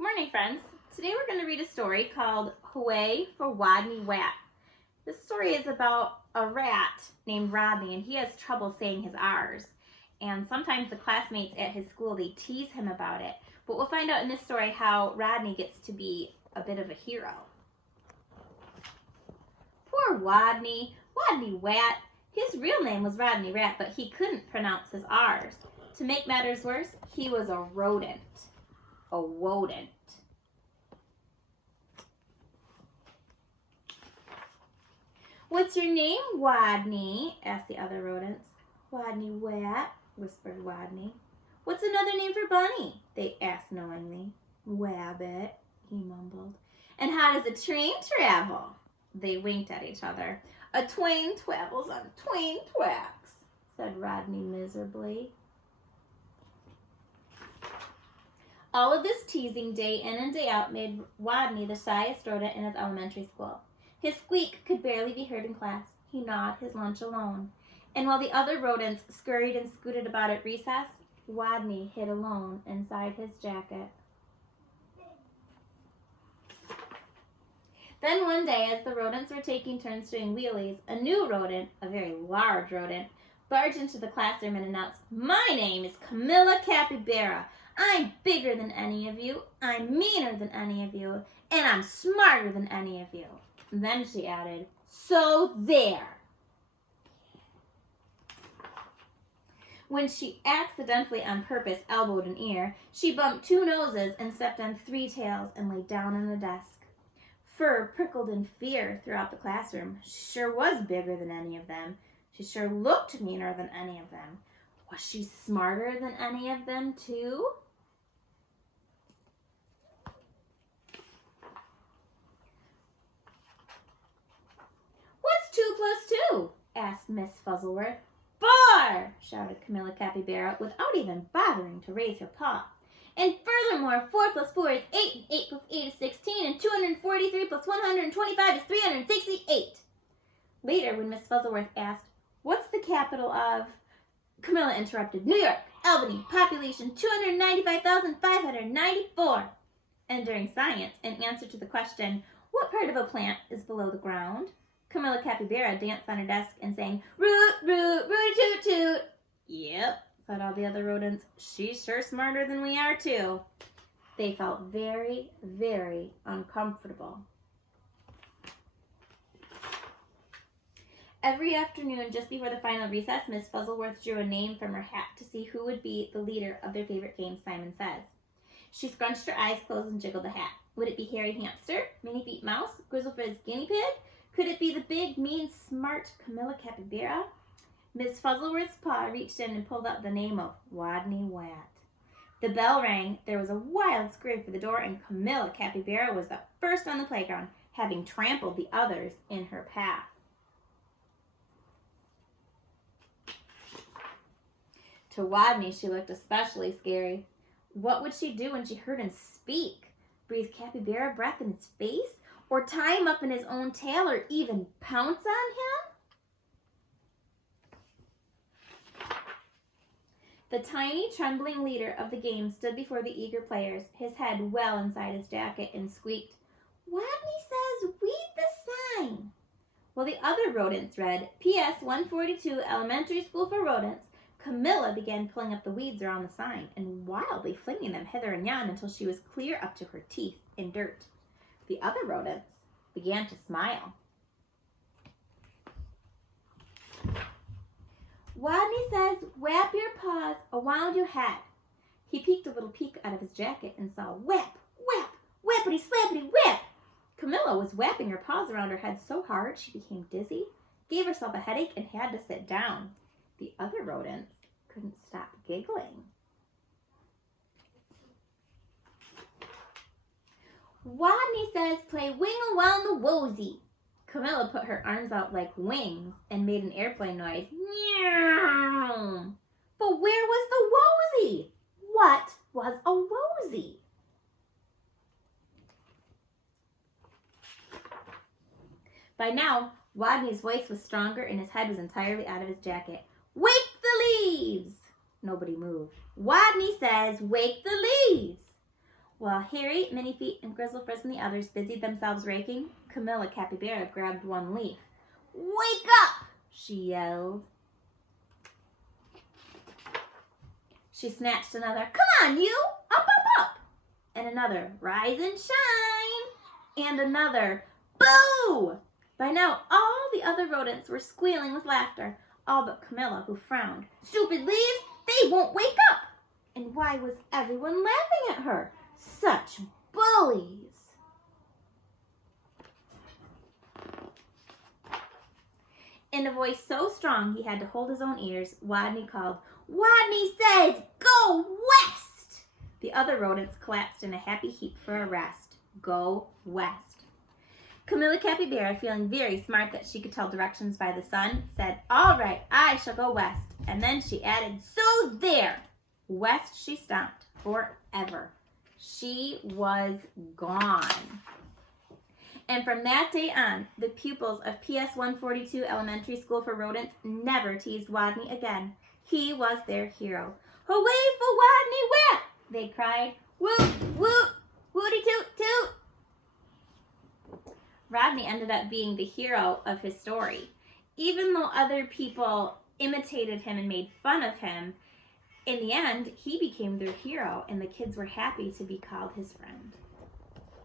Good morning, friends. Today we're going to read a story called Hooray for Rodney Wat. This story is about a rat named Rodney, and he has trouble saying his R's. And sometimes the classmates at his school, they tease him about it. But we'll find out in this story how Rodney gets to be a bit of a hero. Poor Rodney Wat. His real name was Rodney Rat, but he couldn't pronounce his R's. To make matters worse, he was a rodent. A wodent. What's your name, Rodney? Asked the other rodents. Rodney Wat, whispered Rodney. What's another name for Bunny? They asked knowingly. Wabbit, he mumbled. And how does a train travel? They winked at each other. A twain travels on twain tracks, said Rodney miserably. All of this teasing day in and day out made Rodney the shyest rodent in his elementary school. His squeak could barely be heard in class. He gnawed his lunch alone. And while the other rodents scurried and scooted about at recess, Rodney hid alone inside his jacket. Then one day, as the rodents were taking turns doing wheelies, a new rodent, a very large rodent, barged into the classroom and announced, "My name is Camilla Capybara. I'm bigger than any of you, I'm meaner than any of you, and I'm smarter than any of you." And then she added, "So there." When she accidentally on purpose elbowed an ear, she bumped 2 noses and stepped on 3 tails and lay down on a desk. Fur prickled in fear throughout the classroom. She sure was bigger than any of them. She sure looked meaner than any of them. Was she smarter than any of them, too? What's 2 plus 2? Asked Miss Fuzzleworth. 4, shouted Camilla Capybara without even bothering to raise her paw. And furthermore, 4 plus 4 is 8, and 8 plus 8 is 16, and 243 plus 125 is 368. Later, when Miss Fuzzleworth asked, "What's the capital of?" Camilla interrupted, "New York, Albany, population 295,594. And during science, in answer to the question, "What part of a plant is below the ground?" Camilla Capybara danced on her desk and sang, "Root, root, rooty toot toot." Yep, thought all the other rodents, she's sure smarter than we are too. They felt very, very uncomfortable. Every afternoon, just before the final recess, Miss Fuzzleworth drew a name from her hat to see who would be the leader of their favorite game, Simon Says. She scrunched her eyes closed and jiggled the hat. Would it be Hairy Hamster, Minnie Feet Mouse, Grizzlefizz Guinea Pig? Could it be the big, mean, smart Camilla Capybara? Miss Fuzzleworth's paw reached in and pulled out the name of Rodney Wat. The bell rang, there was a wild scream for the door, and Camilla Capybara was the first on the playground, having trampled the others in her path. To Rodney, she looked especially scary. What would she do when she heard him speak? Breathe capybara breath in his face? Or tie him up in his own tail, or even pounce on him? The tiny, trembling leader of the game stood before the eager players, his head well inside his jacket, and squeaked, "Rodney says, read the sign." While the other rodents read, "P.S. 142 Elementary School for Rodents," Camilla began pulling up the weeds around the sign and wildly flinging them hither and yon until she was clear up to her teeth in dirt. The other rodents began to smile. "Rodney says, wrap your paws around your head." He peeked a little peek out of his jacket and saw whap, whap, whappity slappity whip. Camilla was whapping her paws around her head so hard she became dizzy, gave herself a headache, and had to sit down. The other rodents couldn't stop giggling. "Rodney says play wing around the wosy." Camilla put her arms out like wings and made an airplane noise. Meow. But where was the wosy? What was a wosy? By now, Rodney's voice was stronger and his head was entirely out of his jacket. "Wake the leaves!" Nobody moved. "Rodney says, wake the leaves." While Harry, Minifeet, and Grizzlefritz and the others busied themselves raking, Camilla Capybara grabbed one leaf. "Wake up!" she yelled. She snatched another, "Come on, you! Up, up, up!" And another, "Rise and shine!" And another, "Boo!" By now, all the other rodents were squealing with laughter, all but Camilla, who frowned. "Stupid leaves! They won't wake up!" And why was everyone laughing at her? Such bullies! In a voice so strong he had to hold his own ears, Wadney called, "Wadney says, go west!" The other rodents collapsed in a happy heap for a rest. Go west. Camilla Capybara, feeling very smart that she could tell directions by the sun, said, "All right, I shall go west." And then she added, "So there!" West she stomped forever. She was gone. And from that day on, the pupils of PS 142 Elementary School for Rodents never teased Wadney again. He was their hero. "Hooray for Wadney Wet!" they cried. "Woot, woot, wooty toot toot!" Rodney ended up being the hero of his story. Even though other people imitated him and made fun of him, in the end, he became their hero, and the kids were happy to be called his friend.